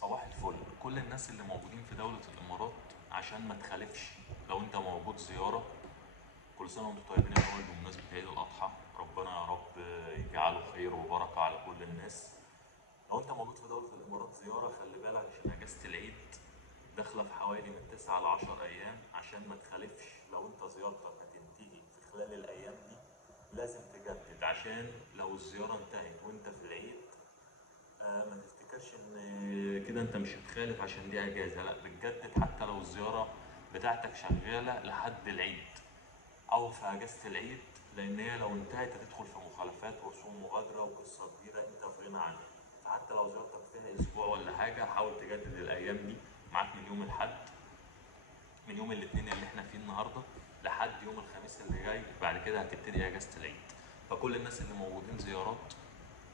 صباح الفل. كل الناس اللي موجودين في دولة الإمارات، عشان ما تخالفش لو أنت موجود زيارة، كل سنة وأنتم طيبين الأول بمناسبة عيد الأضحى. ربنا يا رب يجعله خير وبركة على كل الناس. لو أنت موجود في دولة الإمارات زيارة، خلي بالك عشان أجازة العيد داخلة في حوالي من 9 ل 10 أيام. عشان ما تخالفش، لو أنت زيارتك هتنتهي في خلال الأيام دي لازم تجدد، عشان لو الزيارة انتهت وأنت في العيد ما تفتكرش ان كده انت مش هتخالف عشان دي اجازه. لا، بتجدد حتى لو الزياره بتاعتك شغاله لحد العيد او في اجازه العيد، لان هي لو انتهت هتدخل في مخالفات ورسوم مغادره وقصه كبيره انت في غنى عنها. فحتى لو زيارتك فيها اسبوع ولا حاجه، حاول تجدد الايام دي معاك من يوم الاحد، من يوم الاثنين اللي احنا فيه النهارده لحد يوم الخميس اللي جاي. بعد كده هتبتدي اجازه العيد. فكل الناس اللي موجودين زيارات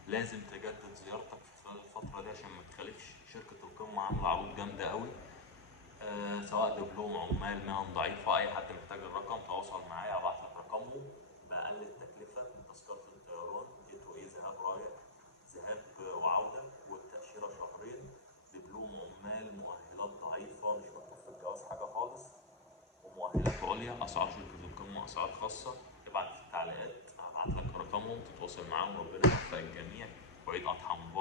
لازم تجدد زيارتك في خلال الفترة دي عشان ما تخالفش. شركة القمة عاملة عروض جامدة قوي، سواء دبلوم، عمال، مهن ضعيفة. أي حد محتاج الرقم تواصل معايا، أبعت لك رقمه بأقل التكلفة من تذكرة الطيران جيت وإيه، ذهاب رايح، ذهاب وعودة، والتأشيرة شهرين. دبلوم، عمال، مؤهلات ضعيفة، مش مكتوب في الجواز حاجة خالص، ومؤهلات عليا. أسعار شركة القمة أسعار خاصة. ابعت في التعليقات، هبعت لك رقمهم تتواصل معاهم. ربنا يوفق الجميع، وعيد أضحى مبارك.